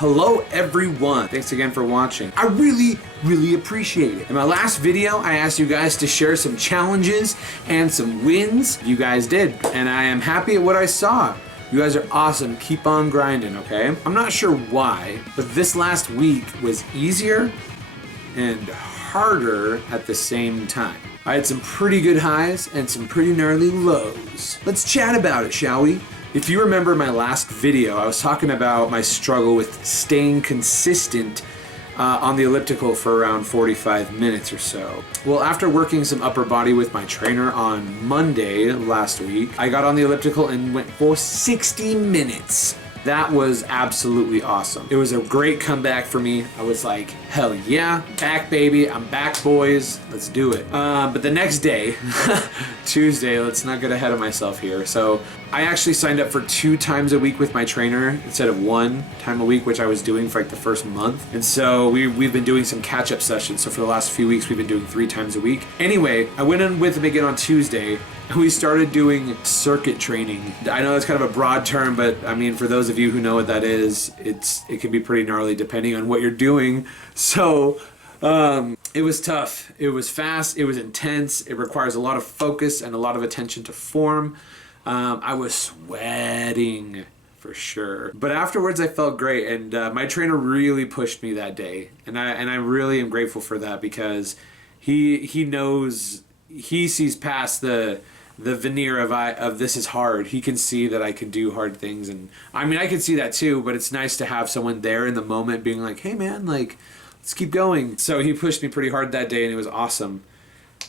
Hello everyone, thanks again for watching. I really appreciate it. In my last video, I asked you guys to share some challenges and some wins. You guys did, and I am happy at what I saw. You guys are awesome, keep on grinding, okay? I'm not sure why, but this last week was easier and harder at the same time. I had some pretty good highs and some pretty gnarly lows. Let's chat about it, shall we? If you remember my last video, I was talking about my struggle with staying consistent on the elliptical for around 45 minutes or so. Well, after working some upper body with my trainer on Monday last week, I got on the elliptical and went for 60 minutes. That was absolutely awesome. It was a great comeback for me. I was like, hell yeah, back baby, I'm back boys, let's do it. But the next day, Tuesday, let's not get ahead of myself here. So I actually signed up for 2 times a week with my trainer instead of 1 time a week, which I was doing for like the first month. And so we've been doing some catch-up sessions. So for the last few weeks, we've been doing 3 times a week. Anyway, I went in with him again on Tuesday. We started doing circuit training. I know that's kind of a broad term, but I mean, for those of you who know what that is, it can be pretty gnarly depending on what you're doing. So it was tough. It was fast. It was intense. It requires a lot of focus and a lot of attention to form. I was sweating for sure, but afterwards I felt great, and my trainer really pushed me that day, and I really am grateful for that, because he knows, he sees past the veneer of this is hard. He can see that I can do hard things, and I mean I can see that too, but it's nice to have someone there in the moment being like, hey man, like, let's keep going. So he pushed me pretty hard that day, and it was awesome,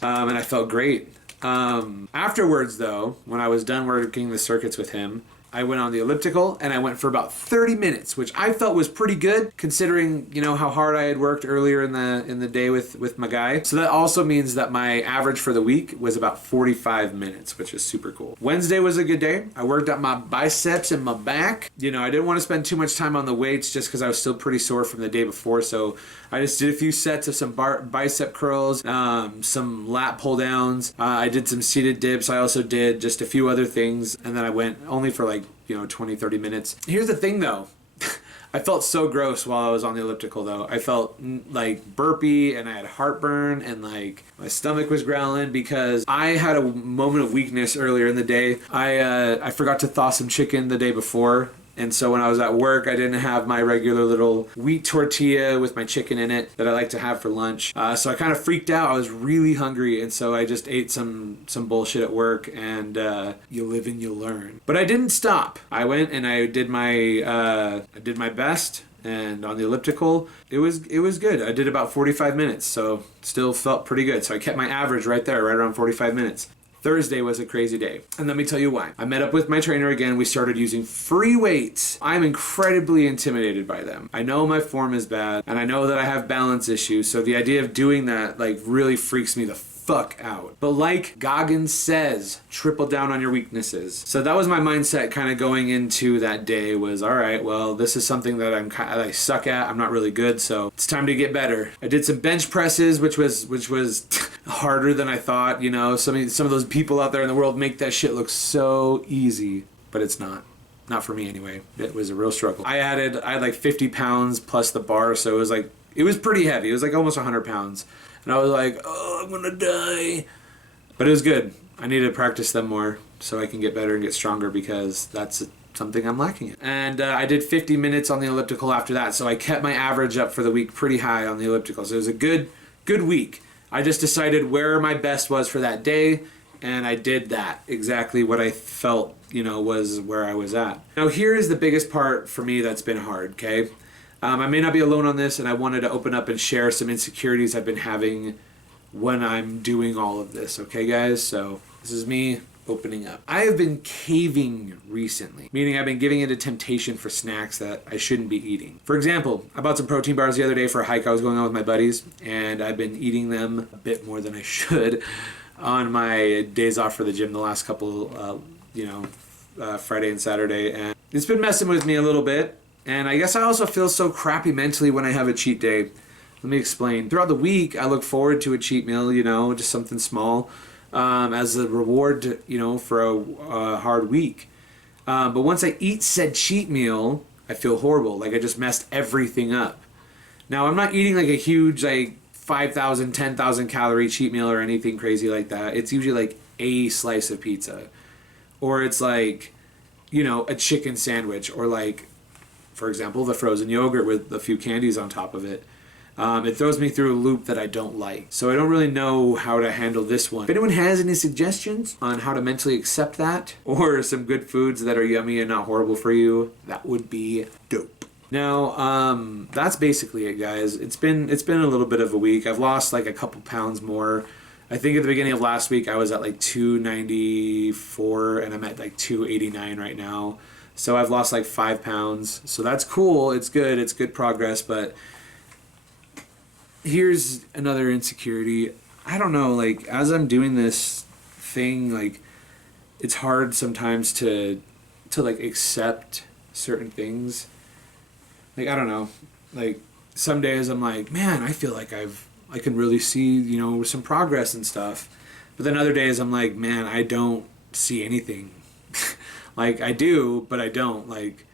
and I felt great. Afterwards though, when I was done working the circuits with him, I went on the elliptical and I went for about 30 minutes, which I felt was pretty good considering, you know, how hard I had worked earlier in the day with my guy. So that also means that my average for the week was about 45 minutes, which is super cool. Wednesday was a good day. I worked out my biceps and my back. You know, I didn't want to spend too much time on the weights just because I was still pretty sore from the day before. So I just did a few sets of some bicep curls, some lat pull downs. I did some seated dips. I also did just a few other things. And then I went only for like, 20-30 minutes. Here's the thing though. I felt so gross while I was on the elliptical though. I felt like burpy, and I had heartburn, and like my stomach was growling because I had a moment of weakness earlier in the day. I forgot to thaw some chicken the day before. And so when I was at work, I didn't have my regular little wheat tortilla with my chicken in it that I like to have for lunch. So I kind of freaked out. I was really hungry, and so I just ate some bullshit at work, and you live and you learn. But I didn't stop. I went and I did my best, and on the elliptical, it was good. I did about 45 minutes, so still felt pretty good. So I kept my average right there, right around 45 minutes. Thursday was a crazy day, and let me tell you why. I met up with my trainer again. We started using free weights. I'm incredibly intimidated by them. I know my form is bad, and I know that I have balance issues, so the idea of doing that like really freaks me the fuck out. But like Goggins says, triple down on your weaknesses. So that was my mindset kind of going into that day, was all right, well, this is something that I suck at. I'm not really good, so it's time to get better. I did some bench presses, which was harder than I thought. You know, some of those people out there in the world make that shit look so easy, but it's not. Not for me anyway. It was a real struggle. I had like 50 pounds plus the bar, so it was pretty heavy. It was like almost 100 pounds. And I was like, oh, I'm gonna die. But it was good. I need to practice them more so I can get better and get stronger, because that's something I'm lacking in. And I did 50 minutes on the elliptical after that, so I kept my average up for the week pretty high on the elliptical. So it was a good week. I just decided where my best was for that day, and I did that. Exactly what I felt, was where I was at. Now here is the biggest part for me that's been hard, okay? I may not be alone on this, and I wanted to open up and share some insecurities I've been having when I'm doing all of this, okay guys? So this is me opening up. I have been caving recently, meaning I've been giving into temptation for snacks that I shouldn't be eating. For example, I bought some protein bars the other day for a hike I was going on with my buddies, and I've been eating them a bit more than I should on my days off for the gym the last couple, Friday and Saturday, and it's been messing with me a little bit. And I guess I also feel so crappy mentally when I have a cheat day. Let me explain. Throughout the week, I look forward to a cheat meal, just something small, as a reward, for a hard week. But once I eat said cheat meal, I feel horrible, like I just messed everything up. Now, I'm not eating like a huge, like 5,000, 10,000 calorie cheat meal or anything crazy like that. It's usually like a slice of pizza, or it's like, you know, a chicken sandwich, or like, for example, the frozen yogurt with a few candies on top of it. It throws me through a loop that I don't like. So I don't really know how to handle this one. If anyone has any suggestions on how to mentally accept that, or some good foods that are yummy and not horrible for you, that would be dope. Now, that's basically it, guys. It's been a little bit of a week. I've lost like a couple pounds more. I think at the beginning of last week I was at like 294 and I'm at like 289 right now. So I've lost like 5 pounds. So that's cool. It's good. It's good progress, but here's another insecurity. I don't know, like as I'm doing this thing, like it's hard sometimes to like accept certain things. Like I don't know, like some days I'm like, man, I feel like I can really see, you know, some progress and stuff. But then other days I'm like, man, I don't see anything. Like I do, but I don't. Like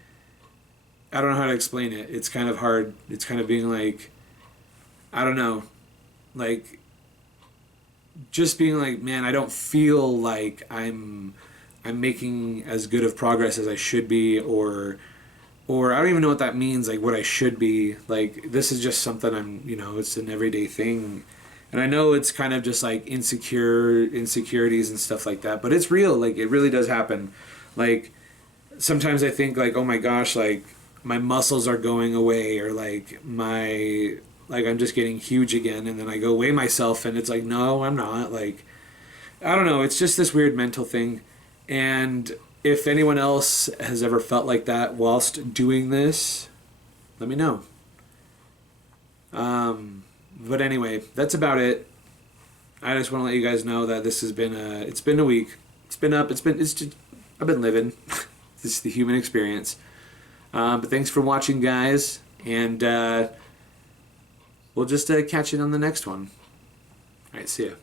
I don't know how to explain it. It's kind of hard. It's kind of being like, I don't know, like just being like, man, I don't feel like I'm making as good of progress as I should be, or I don't even know what that means, like what I should be. Like this is just something I'm, you know, it's an everyday thing. And I know it's kind of just like insecurities and stuff like that, but it's real. Like it really does happen. Like sometimes I think like, oh my gosh, like my muscles are going away, or like I'm just getting huge again, and then I go weigh myself and it's like, no, I'm not. Like I don't know, it's just this weird mental thing. And if anyone else has ever felt like that whilst doing this, let me know. But anyway, that's about it. I just want to let you guys know that this has been it's been a week. It's been up. It's just, I've been living. This is the human experience. But thanks for watching, guys, and we'll just catch you on the next one. All right, see ya.